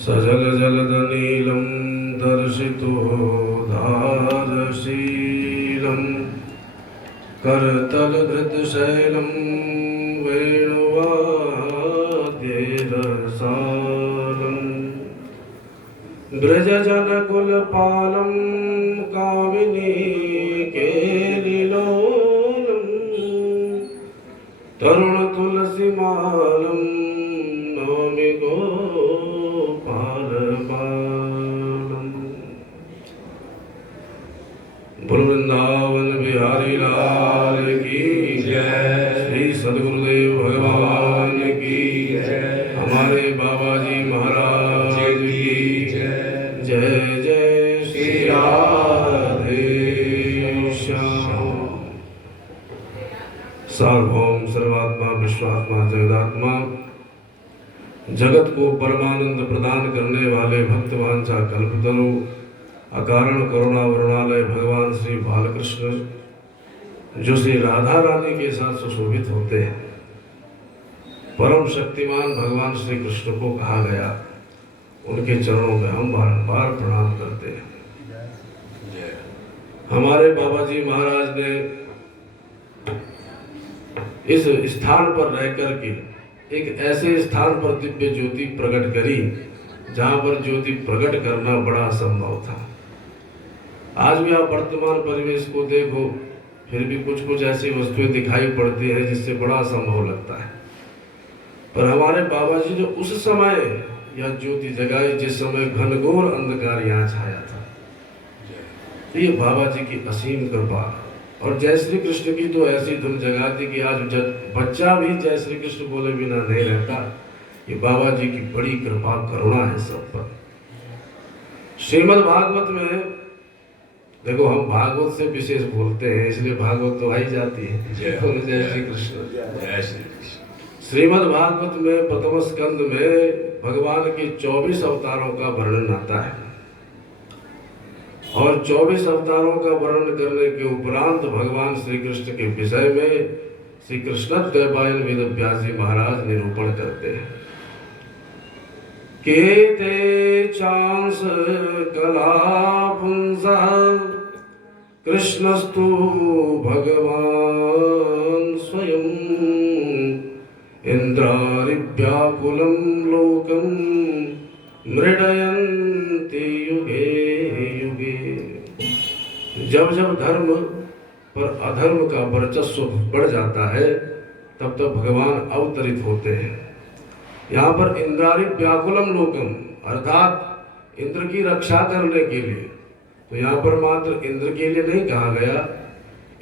सजल जलदनीलं दर्शितो धारशीलं करतलधृतशैलं वेणुवाद्यरसालं ब्रजजनकुलपालं कामिनी केलिलोलं तरुणतुलसीमालं नौमि गोपालबालम्। बोल वृंदावन बिहारी लाल की जय। श्री सद्गुरुदेव भगवान की जय। हमारे बाबा जी महाराज की जय। जय जय श्री राधे श्याम। सार्वभौम सर्वात्मा विश्वात्मा जगदात्मा जगत को परमानंद प्रदान करने वाले भक्तवांछा कल्पतरु अकारण करुणा वरुणालय भगवान श्री बालकृष्ण जो श्री राधा रानी के साथ सुशोभित होते हैं, परम शक्तिमान भगवान श्री कृष्ण को कहा गया, उनके चरणों में हम बारंबार प्रणाम करते हैं। हमारे बाबा जी महाराज ने इस स्थान पर रहकर के एक ऐसे स्थान पर दिव्य ज्योति प्रकट करी जहां पर ज्योति प्रकट करना बड़ा असंभव था। आज भी आप वर्तमान परिवेश को देखो, फिर भी कुछ कुछ ऐसी वस्तुएं दिखाई पड़ती हैं जिससे बड़ा असंभव लगता है। पर हमारे बाबा जी ने उस समय यह ज्योति जगाई जिस समय घनघोर अंधकार यहाँ छाया था। तो ये बाबा जी की असीम कृपा। और जय श्री कृष्ण की तो ऐसी धुन जगाती कि आज बच्चा भी जय श्री कृष्ण बोले बिना नहीं रहता। ये बाबा जी की बड़ी कृपा करुणा है सब पर। श्रीमद् भागवत में देखो, हम भागवत से विशेष बोलते हैं इसलिए भागवत तो आई जाती है। जय श्री कृष्ण। जय श्री कृष्ण। श्रीमद् भागवत में प्रथम स्कंद में भगवान के 24 अवतारों का वर्णन आता है और 24 अवतारों का वर्णन करने के उपरांत भगवान श्री कृष्ण के विषय में श्री कृष्णद्वैपायन वेद व्यास जी महाराज निरूपण करते हैं। केते चांस कला पुंसः कृष्णस्तु भगवान स्वयं इंद्रारिव्याकुलं लोकं मृडयन्ति युगे युगे। जब जब धर्म पर अधर्म का वर्चस्व बढ़ जाता है तब तब भगवान अवतरित होते हैं। यहाँ पर इंद्रारि व्याकुलम लोकम अर्थात इंद्र की रक्षा करने के लिए, तो यहाँ पर मात्र इंद्र के लिए नहीं कहा गया,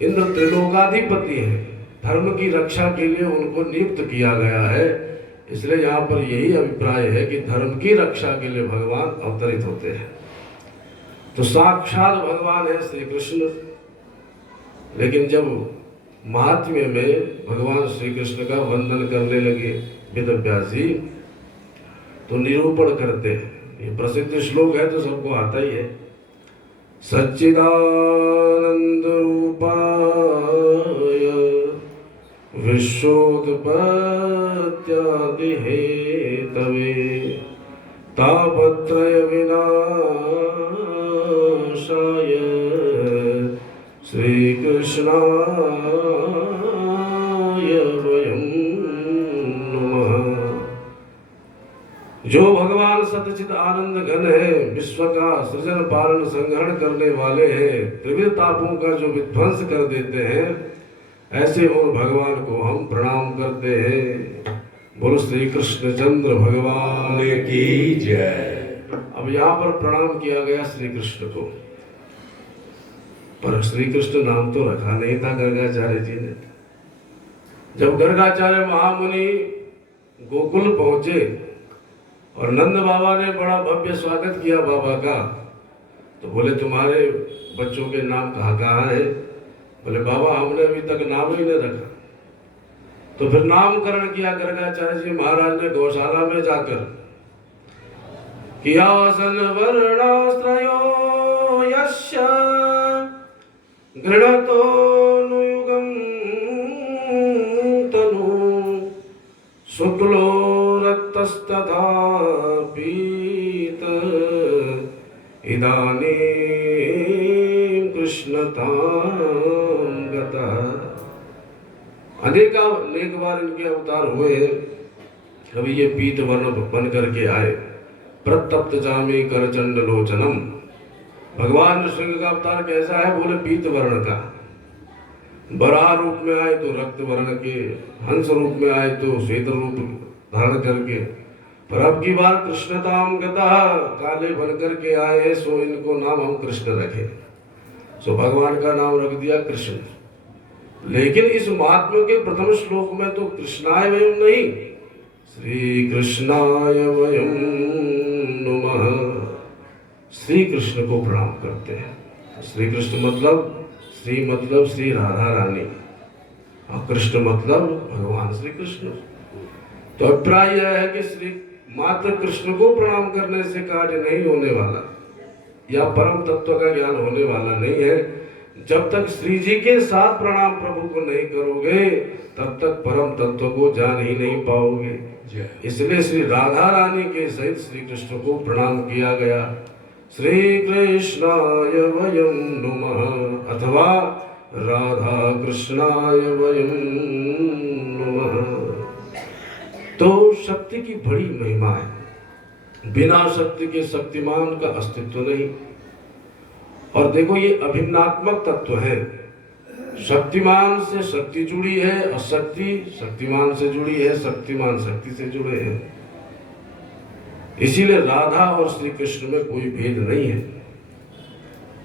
इंद्र त्रिलोकाधिपति है, धर्म की रक्षा के लिए उनको नियुक्त किया गया है। इसलिए यहाँ पर यही अभिप्राय है कि धर्म की रक्षा के लिए भगवान अवतरित होते हैं। तो साक्षात भगवान है श्री कृष्ण। लेकिन जब महात्म्य में भगवान श्री कृष्ण का वंदन करने लगे वेद व्यास जी, तो निरूपण करते हैं। ये प्रसिद्ध श्लोक है तो सबको आता ही है। सच्चिदानंद रूपाय विश्वोत्पत्त्यादि हेतवे तापत्रय विनाशाय श्री कृष्णाय वयं नमः। जो भगवान सच्चिद आनंद घन है, विश्व का सृजन पालन संग्रहण करने वाले हैं, त्रिविध तापों का जो विध्वंस कर देते हैं, ऐसे उन भगवान को हम प्रणाम करते हैं। बोलो श्री कृष्ण चंद्र भगवान की जय। अब यहाँ पर प्रणाम किया गया श्री कृष्ण को, पर श्री कृष्ण नाम तो रखा नहीं था गर्गाचार्य जी ने। जब गर्गाचार्य महामुनि गोकुल पहुंचे और नंद बाबा ने बड़ा भव्य स्वागत किया बाबा का, तो बोले तुम्हारे बच्चों के नाम कहाँ है? बोले बाबा हमने अभी तक नाम ही नहीं रखा। तो फिर नामकरण किया गर्गाचार्य जी महाराज ने गौशाला में जाकर। किया सन वर्णाश्रयो यस्य गृणतो नुयुगं तनु शुक्लो रक्तस्तथा पीतवर्णो इदानीं कृष्णतां गतः। अनेक बार इनके अवतार हुए हैं। कभी ये पीत वर्ण बन करके आए, प्रतप्त जामे करचंड लोचनम। भगवान नृसिंह का अवतार कैसा है? बोले पीत वर्ण का। बराह रूप में आए तो रक्त वर्ण के, हंस रूप में आए तो श्वेत रूप धारण करके। पर अब की बार कृष्णताम गतः, काले बन करके आए, सो इनको नाम हम कृष्ण रखे। सो भगवान का नाम रख दिया कृष्ण। लेकिन इस महात्मा के प्रथम श्लोक में तो कृष्णाय वयम नहीं, श्री कृष्णाय वयम नमः, श्री कृष्ण को प्रणाम करते हैं। श्री कृष्ण मतलब श्री राधा रानी, और कृष्ण मतलब भगवान श्री कृष्ण। तो अभिप्राय यह है कि श्री मात्र कृष्ण को प्रणाम करने से कार्य नहीं होने वाला, या परम तत्व का ज्ञान होने वाला नहीं है। जब तक श्री जी के साथ प्रणाम प्रभु को नहीं करोगे, तब तक परम तत्व को जान ही नहीं पाओगे। इसलिए श्री राधा रानी के सहित श्री कृष्ण को प्रणाम किया गया। श्री कृष्णाय वयम नमः, अथवा राधा कृष्णाय वयम नमः। तो शक्ति की बड़ी महिमा है। बिना शक्ति के शक्तिमान का अस्तित्व नहीं। और देखो, ये अभिन्नात्मक तत्व है। शक्तिमान से शक्ति जुड़ी है, और शक्ति शक्तिमान से जुड़ी है, शक्तिमान शक्ति से जुड़े हैं। इसीलिए राधा और श्री कृष्ण में कोई भेद नहीं है।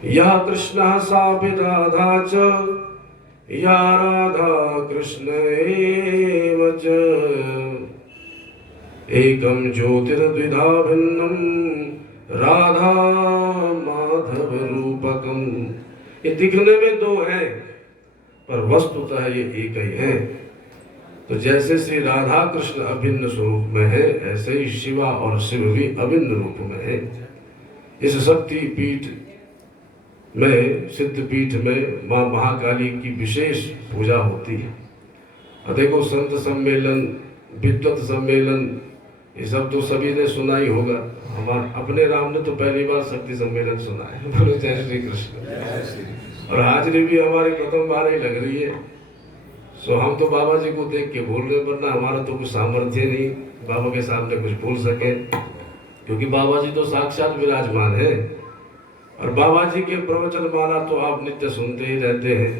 यह कृष्ण सा भी राधा च, या राधा कृष्ण एव च, एकम ज्योतिर्द्विधा भिन्नम राधा माधव रूपकम। ये दिखने में दो हैं, पर वस्तुतः ये एक ही है। तो जैसे श्री राधा कृष्ण अभिन्न स्वरूप में है, ऐसे ही शिवा और शिव भी अभिन्न रूप में है। इस शक्ति पीठ में, सिद्ध पीठ में माँ महाकाली की विशेष पूजा होती है। और देखो, संत सम्मेलन, विद्वत सम्मेलन, ये सब तो सभी ने सुना ही होगा। हमारे अपने राम ने तो पहली बार शक्ति सम्मेलन सुना है। बोलो जय श्री कृष्ण। और हाजिरी भी हमारी प्रथम बार ही लग रही है। सो हम तो बाबा जी को देख के बोल रहे, वरना हमारा तो कुछ सामर्थ्य नहीं बाबा के सामने कुछ बोल सके, क्योंकि बाबा जी तो साक्षात विराजमान है। और बाबा जी के प्रवचन माला तो आप नित्य सुनते ही रहते हैं।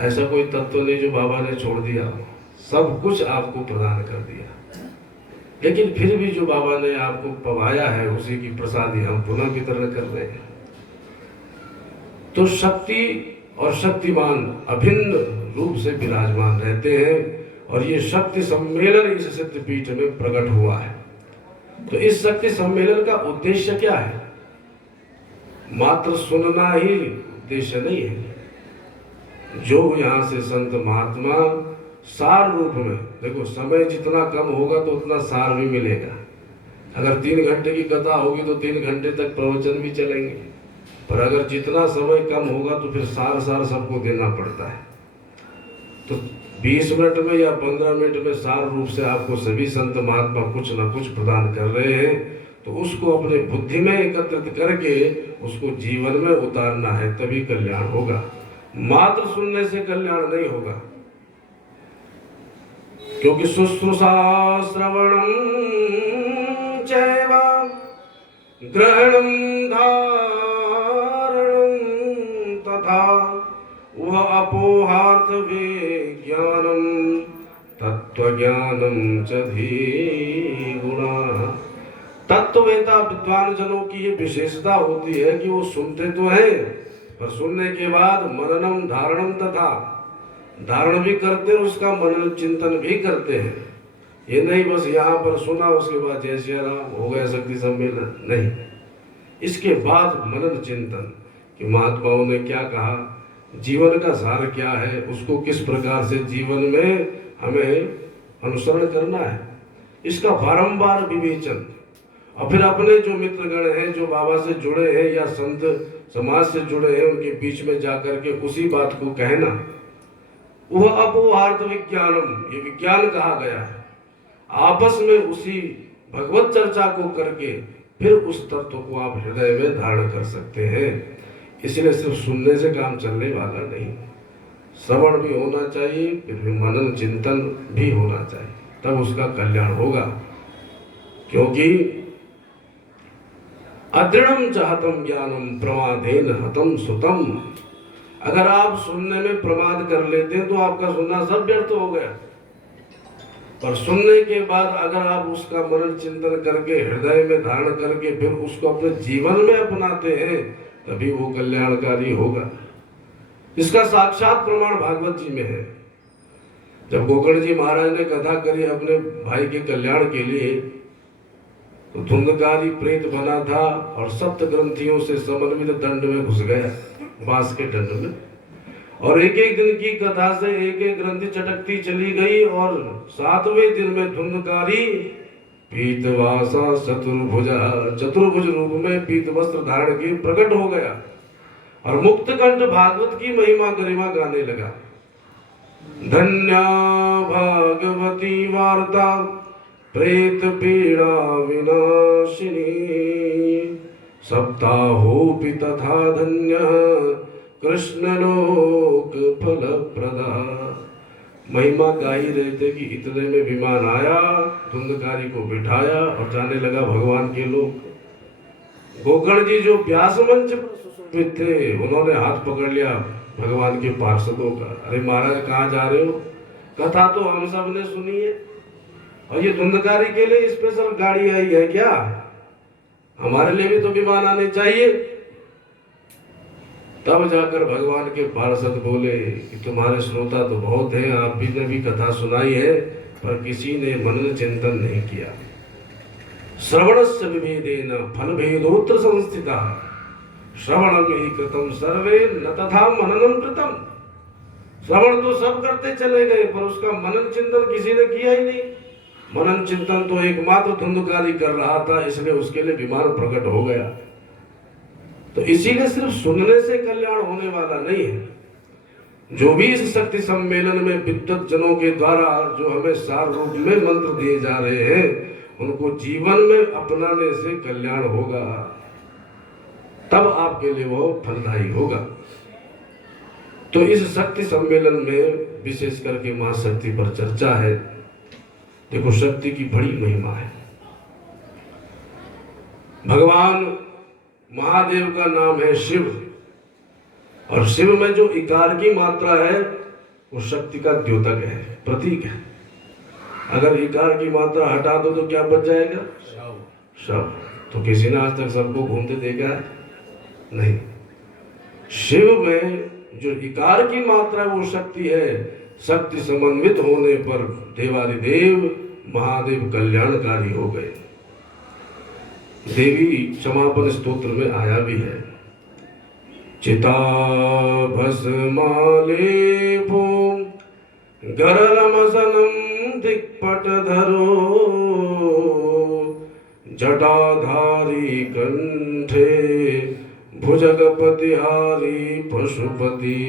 ऐसा कोई तत्व नहीं जो बाबा ने छोड़ दिया, सब कुछ आपको प्रदान कर दिया। लेकिन फिर भी जो बाबा ने आपको पवाया है, उसी की प्रसादी हम पुनः वितरण कर रहे हैं। तो शक्ति और शक्तिमान अभिन्न रूप से विराजमान रहते हैं, और ये शक्ति सम्मेलन इस सिद्ध पीठ में प्रकट हुआ है। तो इस शक्ति सम्मेलन का उद्देश्य क्या है? मात्र सुनना ही उद्देश्य नहीं है। जो यहाँ से संत महात्मा सार रूप में, देखो समय जितना कम होगा तो उतना सार भी मिलेगा। अगर 3 घंटे की कथा होगी तो 3 घंटे तक प्रवचन भी चलेंगे, पर अगर जितना समय कम होगा तो फिर सार सबको देना पड़ता है। तो 20 मिनट में या 15 मिनट में सार रूप से आपको सभी संत महात्मा कुछ न कुछ प्रदान कर रहे हैं। तो उसको अपने बुद्धि में एकत्रित करके उसको जीवन में उतारना है, तभी कल्याण होगा। मात्र सुनने से कल्याण नहीं होगा, क्योंकि शुश्रूषा श्रवणम चैव ग्रहणम धारणम तथा वह अपोहार्थ विज्ञानम तत्वज्ञानम च धीगुणा। तत्ववेता विद्वान जनों की ये विशेषता होती है कि वो सुनते तो हैं, पर सुनने के बाद मननम धारणम तथा धारण भी करते हैं, उसका मनन चिंतन भी करते हैं। ये नहीं बस यहाँ पर सुना उसके बाद जय श्री राम हो गया शक्ति सम्मेलन, नहीं। इसके बाद मनन चिंतन कि महात्माओं ने क्या कहा, जीवन का सार क्या है, उसको किस प्रकार से जीवन में हमें अनुसरण करना है, इसका बारंबार विवेचन। और फिर अपने जो मित्रगण हैं, जो बाबा से जुड़े हैं या संत समाज से जुड़े हैं, उनके बीच में जाकर के उसी बात को कहना। वह अपोहार्थ विज्ञानम, ये विज्ञान कहा गया है। आपस में उसी भगवत चर्चा को करके फिर उस तत्व को आप हृदय में धारण कर सकते हैं। इसलिए सिर्फ सुनने से काम चलने वाला नहीं, श्रवण भी होना चाहिए, फिर भी मनन चिंतन भी होना चाहिए, तब उसका कल्याण होगा। क्योंकि अदृढ़म चाहतम ज्ञानम प्रमादेन हतम सुतम, अगर आप सुनने में प्रमाद कर लेते हैं तो आपका सुनना सब व्यर्थ हो गया। और सुनने के बाद अगर आप उसका मनन चिंतन करके हृदय में धारण करके फिर उसको अपने जीवन में अपनाते हैं, तभी वो कल्याणकारी होगा। इसका साक्षात प्रमाण भागवत जी में है। जब गोकर्ण जी महाराज ने कथा करी अपने भाई के कल्याण के लिए, तो धुंधकारी प्रेत बना था और सप्त ग्रंथियों से समन्वित दंड में घुस गया, बांस के दंड में। और एक एक दिन की कथा से एक एक ग्रंथि चटकती चली गई और 7वें दिन में धुंधकारी पीतवासा चतुर्भुज रूप में पीत वस्त्र धारण की प्रकट हो गया और मुक्तकंठ भागवत की महिमा गरिमा गाने लगा। धन्या भागवती वार्ता प्रेत पीड़ा विनाशिनी, सप्ताहोपि तथा धन्य कृष्ण लोक फल प्रदा। महिमा गा ही रहे थे कि इतने में विमान आया, धुंधकारी को बिठाया और जाने लगा भगवान के लोक। गोकर्ण जी जो व्यास मंच पर सुशोभित थे, उन्होंने हाथ पकड़ लिया भगवान के पार्षदों का। अरे महाराज कहाँ जा रहे हो? कथा तो हम सब ने सुनी है और ये धुंधकारी के लिए स्पेशल गाड़ी आई है क्या? हमारे लिए भी तो विमान आने चाहिए। तब जाकर भगवान के पार्षद बोले कि तुम्हारे श्रोता तो बहुत हैं, आप भी ने भी कथा सुनाई है, पर किसी ने मनन चिंतन नहीं किया। श्रवणस्य विभेदेन फल भेदोत्र संस्थिता, श्रवणम ही कृतम सर्वे न तथा मननम कृतम। श्रवण तो सब करते चले गए, पर उसका मनन चिंतन किसी ने किया ही नहीं। मनन चिंतन तो एकमात्र धुंधकारी कर रहा था, इसलिए उसके लिए विमान प्रकट हो गया। तो इसीलिए सिर्फ सुनने से कल्याण होने वाला नहीं है। जो भी इस शक्ति सम्मेलन में विद्वत जनों के द्वारा जो हमें सार रूप में मंत्र दिए जा रहे हैं, उनको जीवन में अपनाने से कल्याण होगा, तब आपके लिए वो फलदायी होगा। तो इस शक्ति सम्मेलन में विशेष करके मां शक्ति पर चर्चा है। देखो, शक्ति की बड़ी महिमा है। भगवान महादेव का नाम है शिव, और शिव में जो इकार की मात्रा है वो शक्ति का द्योतक है, प्रतीक है। अगर इकार की मात्रा हटा दो तो क्या बच जाएगा? शव। तो किसी ने आज तक सबको घूमते देखा है? नहीं। शिव में जो इकार की मात्रा वो शक्ति है, शक्ति समन्वित होने पर देवादिदेव महादेव कल्याणकारी हो गए। देवी क्षमापन स्तोत्र में आया भी है, चिता भस्मालेपो गरलमसनं दिक्पट धरो, जटाधारी कंठे भुजगपतिहारी पशुपति,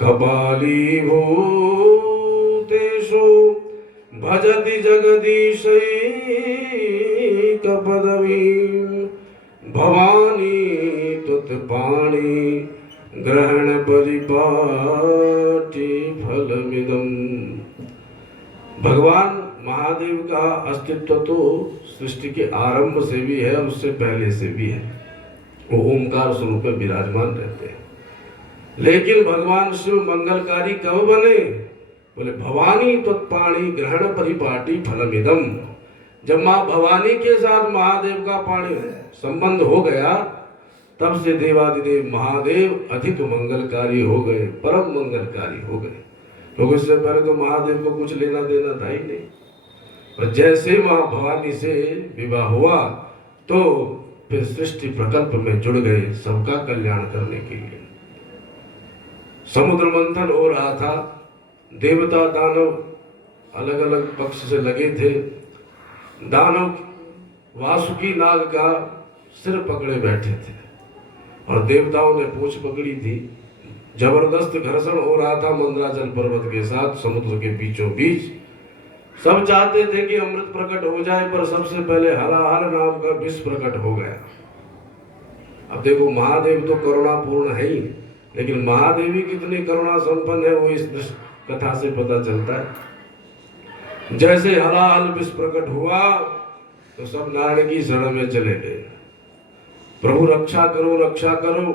कपाली भूतेषु भजति जगदीशैकपदवीं, भवानी तुत्पाणि ग्रहण परिपाटी फलमिदम्। भगवान महादेव का अस्तित्व तो सृष्टि के आरंभ से भी है और उससे पहले से भी है। वो ओमकार स्वरूप में विराजमान रहते हैं। लेकिन भगवान शिव मंगलकारी कब बने? बोले भवानी तत्पाणी ग्रहण परिपाटी फलमिदम। जब माँ भवानी के साथ महादेव का पाणी संबंध हो गया, तब से देवादिदेव महादेव अधिक मंगलकारी हो गए, परम मंगलकारी हो गए। क्योंकि इससे पहले तो महादेव को कुछ लेना देना था ही नहीं। और जैसे माँ भवानी से विवाह हुआ तो फिर सृष्टि प्रकल्प में जुड़ गए सबका कल्याण करने के लिए। समुद्र मंथन हो रहा था, देवता दानव अलग अलग पक्ष से लगे थे। दानव वासुकी नाग का सिर पकड़े बैठे थे और देवताओं ने पूंछ पकड़ी थी। जबरदस्त घर्षण हो रहा था मंदराचल पर्वत के साथ समुद्र के बीचों बीच। सब चाहते थे कि अमृत प्रकट हो जाए, पर सबसे पहले हलाहल नाम का विष प्रकट हो गया। अब देखो, महादेव तो करुणापूर्ण है ही, लेकिन महादेवी कितनी करुणा संपन्न है वो इस कथा से पता चलता है। जैसे हलाहल विष प्रकट हुआ तो सब नारायण की शरण में चले गए। प्रभु रक्षा करो, रक्षा करो।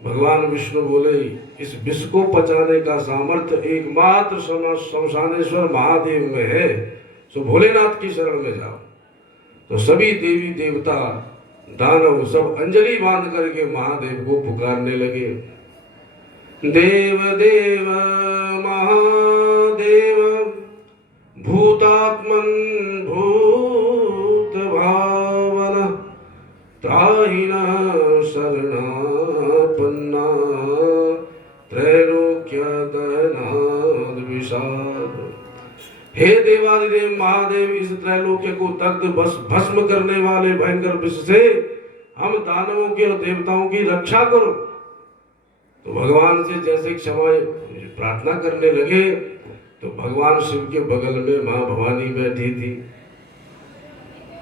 भगवान विष्णु बोले, इस विष को पचाने का सामर्थ्य एकमात्र शमशानेश्वर महादेव में है, सो भोलेनाथ की शरण में जाओ। तो सभी देवी देवता दानव सब अंजलि बांध करके महादेव को पुकारने लगे। देव देव महादेव भूतात्मन भूत भावन त्राहिना शरणापन्ना त्रैलोक्य दहनाद विषाद। हे देवादिदेव महादेव, इस त्रैलोक्य को दग्ध भस्म करने वाले भयंकर विष से हम दानवों की और देवताओं की रक्षा करो। तो भगवान से जैसे क्षमा प्रार्थना करने लगे तो भगवान शिव के बगल में मां भवानी बैठी थी।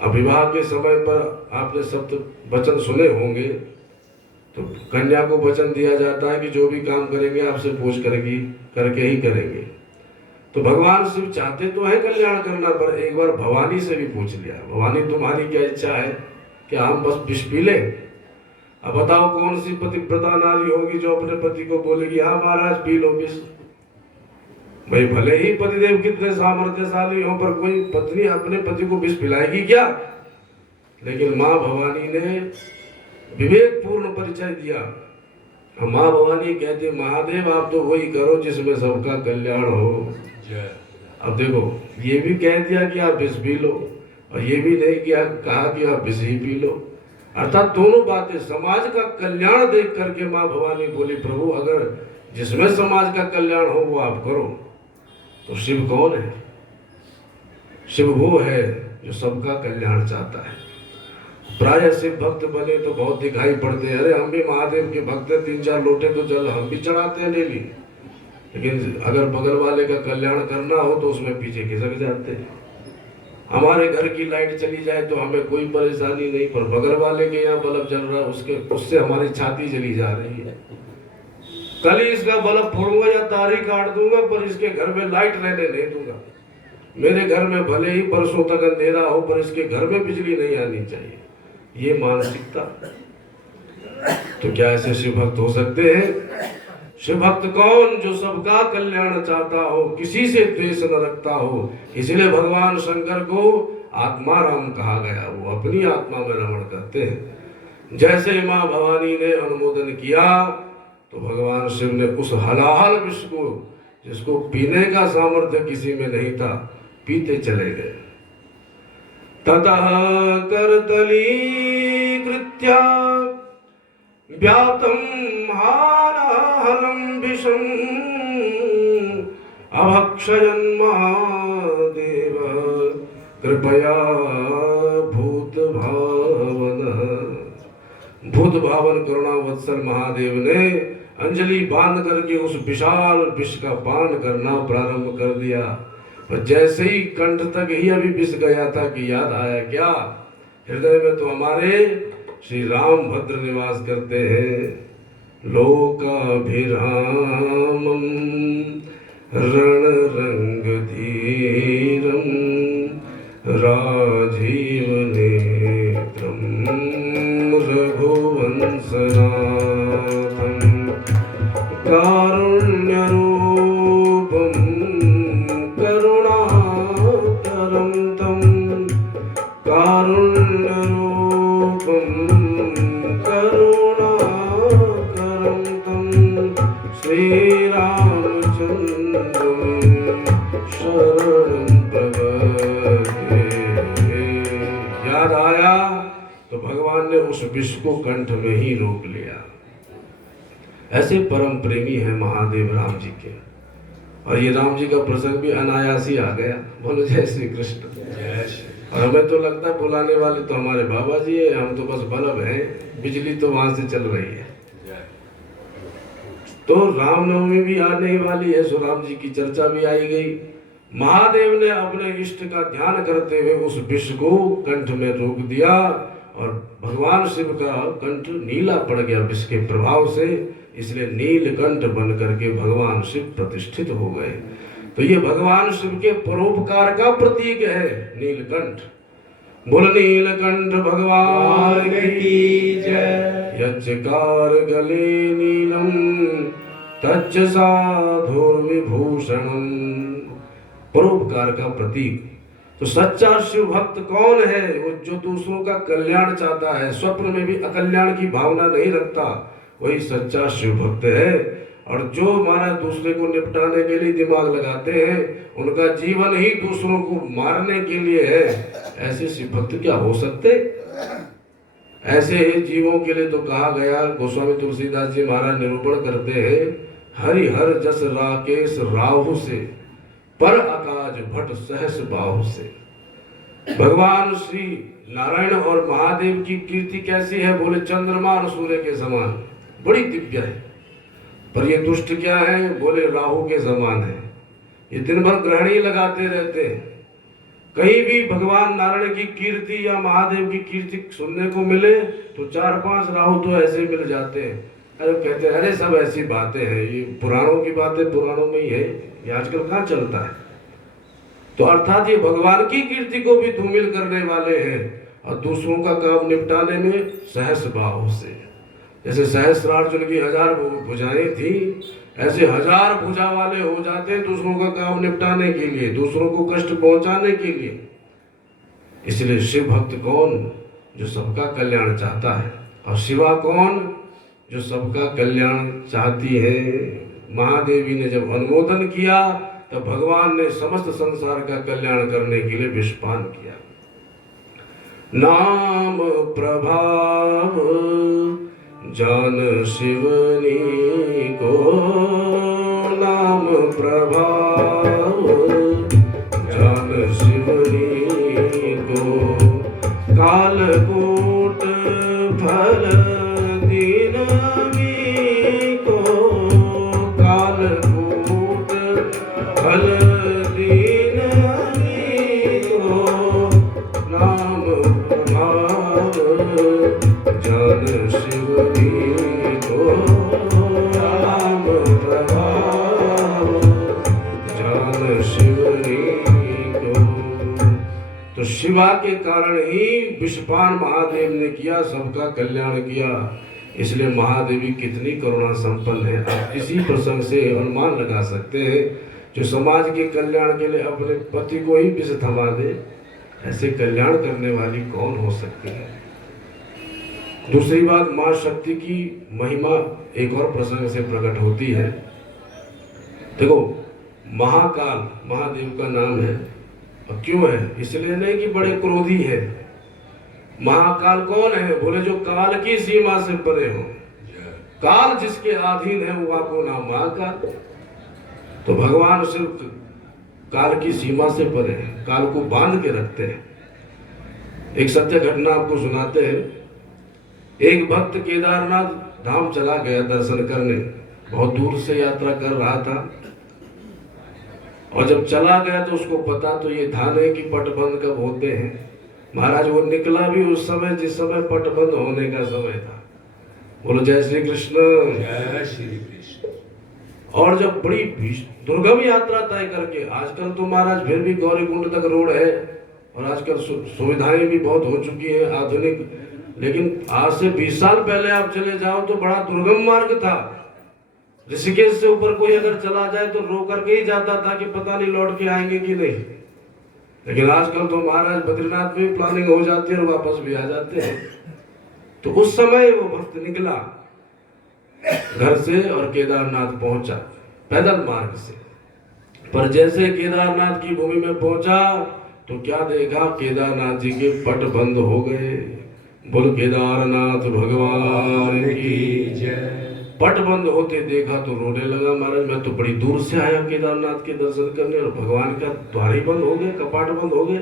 अब विवाह के समय पर आपने सप्त वचन सुने होंगे, तो कन्या को वचन दिया जाता है कि जो भी काम करेंगे आपसे पूछ करके ही करेंगे। तो भगवान शिव चाहते तो है कल्याण करना, पर एक बार भवानी से भी पूछ लिया, भवानी तुम्हारी क्या इच्छा है कि हम बस विष पी ले? अब बताओ कौन सी पतिव्रता नारी होगी जो अपने पति को बोलेगी हाँ महाराज पी लो विष? भाई भले ही पतिदेव कितने सामर्थ्यशाली हो, पर कोई पत्नी अपने पति को विष पिलाएगी क्या? लेकिन माँ भवानी ने विवेक पूर्ण परिचय दिया। माँ भवानी कहती, महादेव आप तो वही करो जिसमें सबका कल्याण हो। अब देखो, ये भी कह दिया कि आप विष पी लो, और ये भी नहीं किया कहा कि आप विष ही पी लो। अर्थात दोनों बातें समाज का कल्याण देख करके माँ भवानी बोली, प्रभु अगर जिसमें समाज का कल्याण हो वो आप करो। तो शिव कौन है? शिव वो है जो सबका कल्याण चाहता है। प्राय शिव भक्त बने तो बहुत दिखाई पड़ते हैं, अरे हम भी महादेव के भक्त हैं, 3-4 लोटे तो जल हम भी चढ़ाते हैं डेली, लेकिन अगर बगल वाले का कल्याण करना हो तो उसमें पीछे खिसक जाते हैं। हमारे घर की लाइट चली जाए तो हमें कोई परेशानी नहीं, पर बगल वाले के यहाँ बल्ब जल रहा है उससे हमारी छाती जली जा रही है। कल ही इसका बल्ब फोड़ूंगा या तार ही काट दूंगा, पर इसके घर में लाइट रहने नहीं दूंगा। मेरे घर में भले ही बरसों तक अंधेरा हो, पर इसके घर में बिजली नहीं आनी चाहिए। ये मानसिकता। तो क्या ऐसे शिव भक्त हो सकते हैं? शिव भक्त कौन? जो सबका कल्याण चाहता हो, किसी से द्वेष न रखता हो। इसलिए भगवान शंकर को आत्मा राम कहा गया, वो अपनी आत्मा में रमण करते हैं। जैसे माँ भवानी ने अनुमोदन किया तो भगवान शिव ने उस हलाहल विष को, जिसको पीने का सामर्थ्य किसी में नहीं था, पीते चले गए। ततः करतली कृत्या व्याप्तं हालाहलं विषं अभक्षयन् महादेव कृपया भूत भावन करुणा वत्सल महादेव ने अंजलि बांध करके उस विशाल विष का पान करना प्रारंभ कर दिया। और जैसे ही कंठ तक ही अभी विष गया था कि याद आया, क्या हृदय में तो हमारे श्री राम भद्र निवास करते हैं। लोकाभिरामम रण रंग धीरम राजीव नेत्रम रघुवंशनाथम कारुण्य रूपम करुणाकरं तम कारुण्य रूपम करुणाकरं तम श्री रामचंद्रम शरणं प्रपद्ये। याद आया तो भगवान ने उस विष को कंठ में ही रोक लिया। ऐसे परम प्रेमी है महादेव राम जी के। और ये राम जी का प्रसंग भी अनायास ही आ गया। बोलो जय श्री कृष्ण। और हमें तो लगता है बुलाने वाले तो हमारे बाबा जी है, हम तो बस बल्ब हैं, बिजली तो वहां से चल रही है। तो रामनवमी भी आने वाली है, सो राम जी की चर्चा भी आई गई। महादेव ने अपने इष्ट का ध्यान करते हुए उस विष को कंठ में रोक दिया और भगवान शिव का कंठ नीला पड़ गया विष के प्रभाव से, इसलिए नीलकंठ बन करके भगवान शिव प्रतिष्ठित हो गए। तो ये भगवान शिव के परोपकार का प्रतीक है नीलकंठ। बोल नीलकंठ भगवान की जय। यज्ञकार गले नीलम तच्च साधुर्विभूषणम, परोपकार का प्रतीक। तो सच्चा शिव भक्त कौन है? वो जो दूसरों का कल्याण चाहता है, स्वप्न में भी अकल्याण की भावना नहीं रखता, वही सच्चा शिव भक्त है। और जो हमारा दूसरे को निपटाने के लिए दिमाग लगाते हैं, उनका जीवन ही दूसरों को मारने के लिए है, ऐसे शिव भक्त क्या हो सकते? ऐसे जीवों के लिए तो कहा गया, गोस्वामी तुलसीदास जी महाराज निरूपण करते हैं, हरिहर जस राकेश राहु से, पर आकाश भट्ट सहस बाहु से। भगवान श्री नारायण और महादेव की कीर्ति कैसी है? बोले चंद्रमा और सूर्य के समान, बड़ी दिव्य है। पर ये दुष्ट क्या है? बोले राहु के समान है, ये दिन भर ग्रहण ही लगाते रहते हैं। कहीं भी भगवान नारायण की कीर्ति या महादेव की कीर्ति सुनने को मिले तो 4-5 राहु तो ऐसे मिल जाते हैं। अरे कहते हैं अरे सब ऐसी बातें हैं, ये पुराणों की बातें पुराणों में ही है, ये आजकल कहाँ चलता है। तो अर्थात ये भगवान की कीर्ति को भी धूमिल करने वाले हैं और दूसरों का काम निपटाने में सहस भाव से। जैसे सहस्रार्जुन की 1000 भुजाएं थी, ऐसे 1000 भुजा वाले हो जाते हैं दूसरों का काम निपटाने के लिए, दूसरों को कष्ट पहुंचाने के लिए। इसलिए शिव भक्त कौन? जो सबका कल्याण चाहता है। और शिवा कौन? जो सबका कल्याण चाहती है। महादेवी ने जब अनुमोदन किया तब भगवान ने समस्त संसार का कल्याण करने के लिए विषपान किया। नाम प्रभाव जान शिवनी को, नाम प्रभाव जान शिवनी को, कालकूट फल दीनवी को, कालकूट फल दीनवी को, नाम प्रभाव जान शिवनी को, नाम प्रभाव जान शिवनी को। तो शिवा के कारण ही विषपान महादेव ने किया, सबका कल्याण किया। इसलिए महादेवी कितनी करुणा संपन्न है, आप इसी प्रसंग से अनुमान लगा सकते हैं। जो समाज के कल्याण के लिए अपने पति को ही विष थमा दे, ऐसे कल्याण करने वाली कौन हो सकती है। दूसरी बात, माँ शक्ति की महिमा एक और प्रसंग से प्रकट होती है। देखो, महाकाल महादेव का नाम है, और क्यों है? इसलिए नहीं कि बड़े क्रोधी है। महाकाल कौन है? बोले जो काल की सीमा से परे हो, काल जिसके अधीन है वो आपको नाम महाकाल। तो भगवान शिव काल की सीमा से परे है, काल को बांध के रखते हैं। एक सत्य घटना आपको सुनाते हैं। एक भक्त केदारनाथ धाम चला गया दर्शन करने, बहुत दूर से यात्रा कर रहा था, और जब चला गया तो उसको पता तो ये था नहीं कि पटबंध कब होते हैं। महाराज वो निकला भी उस समय जिस समय पटबंध होने का समय था। बोलो जय श्री कृष्ण, जय श्री कृष्ण। और जब बड़ी दुर्गम यात्रा तय करके, आजकल तो महाराज फिर भी गौरीकुंड तक रोड है और आजकल सुविधाएं भी बहुत हो चुकी है आधुनिक, लेकिन आज से 20 साल पहले आप चले जाओ तो बड़ा दुर्गम मार्ग था। ऋषिकेश से ऊपर कोई अगर चला जाए तो रो करके ही जाता था कि पता नहीं लौट के आएंगे कि नहीं। लेकिन आजकल तो महाराज बद्रीनाथ में प्लानिंग हो जाती है और वापस भी आ जाते हैं। तो उस समय वो भक्त निकला घर से और केदारनाथ पहुंचा पैदल मार्ग से। पर जैसे केदारनाथ की भूमि में पहुंचा तो क्या देखा? केदारनाथ जी के पट बंद हो गए। बोल केदारनाथ भगवान की जय। पट बंद होते देखा तो रोने लगा, महाराज मैं तो बड़ी दूर से आया केदारनाथ के दर्शन करने और भगवान का द्वार ही बंद हो गए, कपाट बंद हो गए।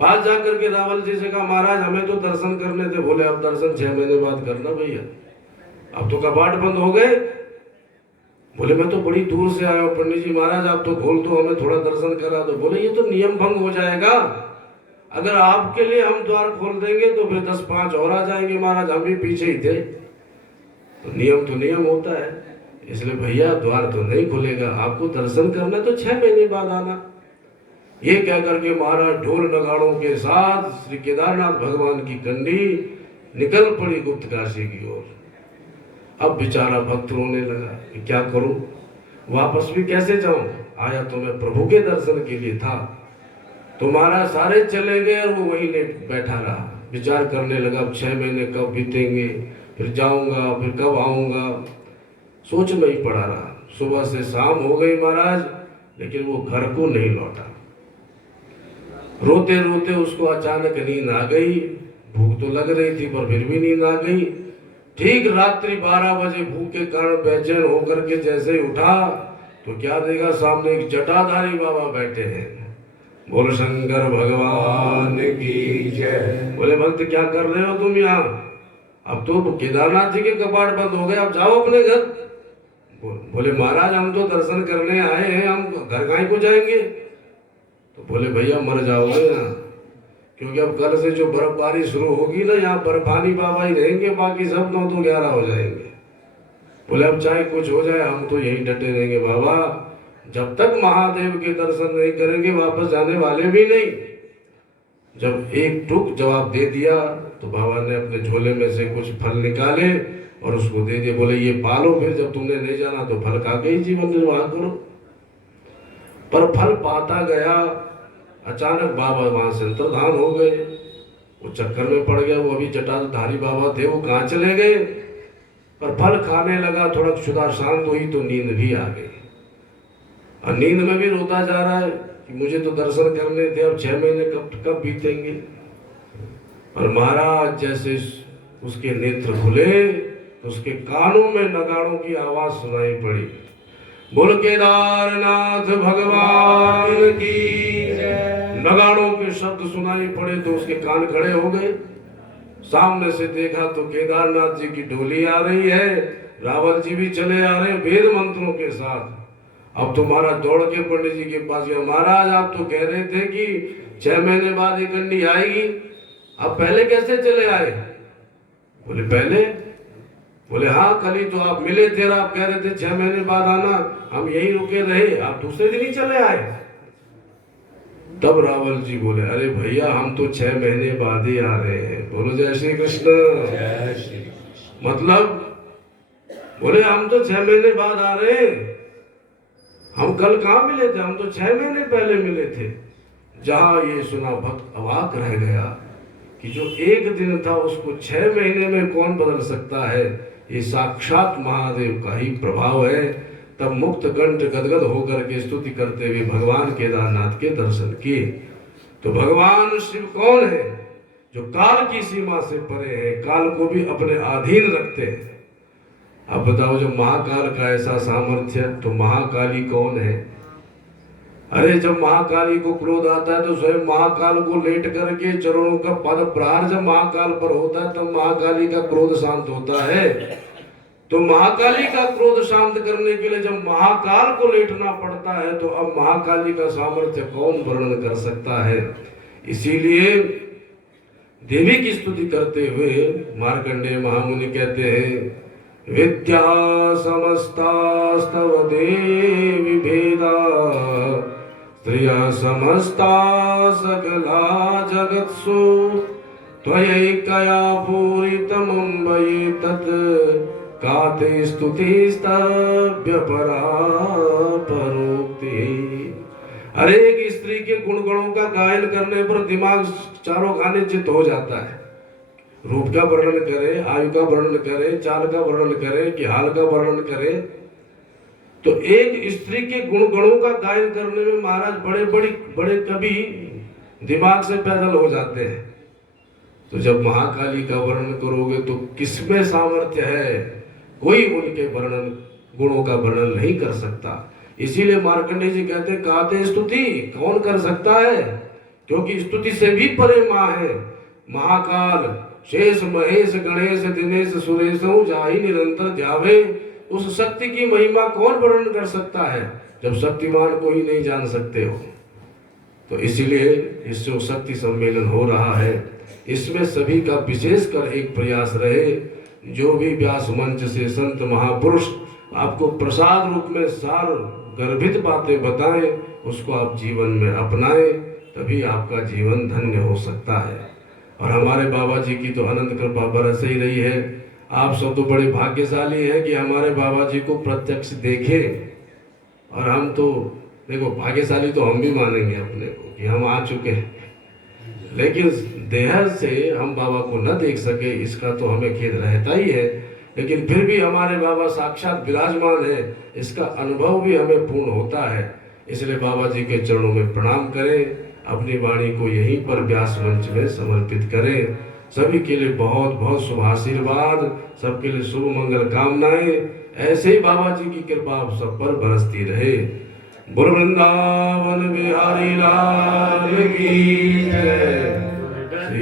पास जाकर के रावल जी से कहा, महाराज हमें तो दर्शन करने थे। बोले अब दर्शन 6 महीने बाद करना भैया, अब तो कपाट बंद हो गए। बोले मैं तो बड़ी दूर से आया हूँ पंडित जी महाराज, आप तो खोल दो, हमें थोड़ा दर्शन करा दो। बोले ये तो नियम भंग हो जाएगा, अगर आपके लिए हम द्वार खोल देंगे तो फिर 10-5 और आ जाएंगे महाराज, हम भी पीछे ही थे। तो नियम होता है, इसलिए भैया द्वार तो नहीं खुलेगा, आपको दर्शन करना तो 6 महीने बाद आना। ये कह करके महाराज ढोल नगाड़ों के साथ श्री केदारनाथ भगवान की कंडी निकल पड़ी गुप्त काशी की ओर। अब बेचारा भक्त रोने लगा कि क्या करूं, वापस भी कैसे जाऊं, आया तो मैं प्रभु के दर्शन के लिए था। तो महाराज सारे चले गए और वो वहीं लेट बैठा रहा, विचार करने लगा अब 6 महीने कब बीतेंगे, फिर जाऊंगा, फिर कब आऊंगा, सोच में ही पड़ा रहा। सुबह से शाम हो गई महाराज, लेकिन वो घर को नहीं लौटा। रोते रोते उसको अचानक नींद आ गई, भूख तो लग रही थी पर फिर भी नींद आ गई। ठीक रात्रि 12 बजे भूख के कारण बेचैन होकर के जैसे ही उठा तो क्या देखा, सामने एक जटाधारी बाबा बैठे हैं। बोल शंकर भगवान की जय। बोले भक्त क्या कर रहे हो तुम यहाँ, अब तो केदारनाथ जी के कपाट बंद हो गए, अब जाओ अपने घर। बोले महाराज हम तो दर्शन करने आए हैं, हम घर काहे को जाएंगे। तो बोले भैया मर जाओगे यहाँ, क्योंकि अब कल से जो बर्फबारी शुरू होगी ना, यहाँ बर्फानी बाबा ही रहेंगे, बाकी सब 9 तो 11 हो जाएंगे। बोले अब चाहे कुछ हो जाए हम तो यहीं डटे रहेंगे बाबा, जब तक महादेव के दर्शन नहीं करेंगे वापस जाने वाले भी नहीं। जब एक टुक जवाब दे दिया तो बाबा ने अपने झोले में से कुछ फल निकाले और उसको दे दिए। बोले ये पालो, फिर जब तुमने नहीं जाना तो फल खा के ही जीवन निर्वाह करो। पर फल पाता गया, अचानक बाबा वहां से अंतर्धान हो गए। वो चक्कर में पड़ गया, वो अभी जटाधारी बाबा थे, वो कहाँ चले गए। पर फल खाने लगा, थोड़ा क्षुधा शांत हुई तो नींद भी आ गई, और नींद में भी रोता जा रहा है कि मुझे तो दर्शन करने थे, अब 6 महीने कब बीतेंगे। और महाराज जैसे उसके नेत्र खुले तो उसके कानों में नगाड़ों की आवाज सुनाई पड़ी। बोल केदारनाथ भगवान की जय। नगाड़ों के शब्द सुनाई पड़े तो उसके कान खड़े हो गए। सामने से देखा तो केदारनाथ जी की डोली आ रही है, रावल जी भी चले आ रहे हैं वेद मंत्रों के साथ। अब तो महाराज दौड़ के पंडित जी के पास गया, महाराज आप तो कह रहे थे कि 6 महीने बाद एक कंडी आएगी, अब पहले कैसे चले आए। बोले पहले, बोले हाँ कल ही तो आप मिले थे, आप कह रहे थे 6 महीने बाद आना, हम यहीं रुके रहे, आप दूसरे दिन ही चले आए। तब रावल जी बोले अरे भैया हम तो 6 महीने बाद ही आ रहे हैं। बोलो जय श्री कृष्ण। जय श्री कृष्ण। मतलब बोले हम तो 6 महीने बाद आ रहे हैं, हम कल कहाँ मिले थे, हम तो 6 महीने पहले मिले थे। जहां ये सुना भक्त अवाक रह गया कि जो एक दिन था उसको 6 महीने में कौन बदल सकता है, ये साक्षात महादेव का ही प्रभाव है। तब मुक्त कंठ गदगद होकर के स्तुति करते हुए भगवान केदारनाथ के दर्शन किए। तो भगवान शिव कौन है, जो काल की सीमा से परे है, काल को भी अपने अधीन रखते हैं। अब बताओ जब महाकाल का ऐसा सामर्थ्य, तो महाकाली कौन है। अरे जब महाकाली को क्रोध आता है तो स्वयं महाकाल को लेट करके चरणों का पद प्रहार जब महाकाल पर होता है तब महाकाली का क्रोध शांत होता है। तो महाकाली का क्रोध शांत करने के लिए जब महाकाल को लेटना पड़ता है तो अब महाकाली का सामर्थ्य कौन वर्णन कर सकता है। इसीलिए देवी की स्तुति करते हुए मार्कंडेय महामुनि कहते हैं विद्या समस्तास्तव देवी भेदा स्त्रिया समस्ता सकला जगत्सु त्वयैकया पूरितमम्बये तत् काते स्तुतिस्तभ्य परा परोक्ति। हर एक स्त्री के गुण गणों का गायन करने पर दिमाग चारों खाने चित हो जाता है। रूप का वर्णन करे, आयु का वर्णन करे, चाल का वर्णन करे कि हाल का वर्णन करे। तो एक स्त्री के गुण गणों का गायन करने में महाराज बड़े कवि दिमाग से पैदल हो जाते हैं। तो जब महाकाली का वर्णन करोगे तो किसमें सामर्थ्य है, कोई उनके वर्णन गुणों का वर्णन नहीं कर सकता। इसीलिए मार्कंडेय जी कहते हैं काते स्तुति कौन कर सकता है, क्योंकि स्तुति से भी परे मां है। महाकाल शेष महेश गणेश दिनेश सुरेश जाहि निरंतर ध्यावे उस शक्ति की महिमा कौन वर्णन कर सकता है जब शक्तिमान को ही नहीं जान सकते हो। तो इसीलिए इस जो शक्ति सम्मेलन हो रहा है, इसमें सभी का विशेषकर एक प्रयास रहे, जो भी व्यास मंच से संत महापुरुष आपको प्रसाद रूप में सार गर्भित बातें बताएं, उसको आप जीवन में अपनाएं, तभी आपका जीवन धन्य हो सकता है। और हमारे बाबा जी की तो अनंत कृपा बरस ही रही है। आप सब तो बड़े भाग्यशाली हैं कि हमारे बाबा जी को प्रत्यक्ष देखें। और हम तो देखो भाग्यशाली तो हम भी मानेंगे अपने को कि हम आ चुके हैं, लेकिन देह से हम बाबा को न देख सके इसका तो हमें खेद रहता ही है। लेकिन फिर भी हमारे बाबा साक्षात विराजमान है, इसका अनुभव भी हमें पूर्ण होता है। इसलिए बाबा जी के चरणों में प्रणाम करें, अपनी वाणी को यहीं पर व्यास मंच में समर्पित करें। सभी के लिए बहुत बहुत शुभ आशीर्वाद, सबके लिए शुभ मंगल कामनाएं। ऐसे ही बाबा जी की कृपा आप सब पर बरसती रहे। बोल वृंदावन बिहारी लाल की जय।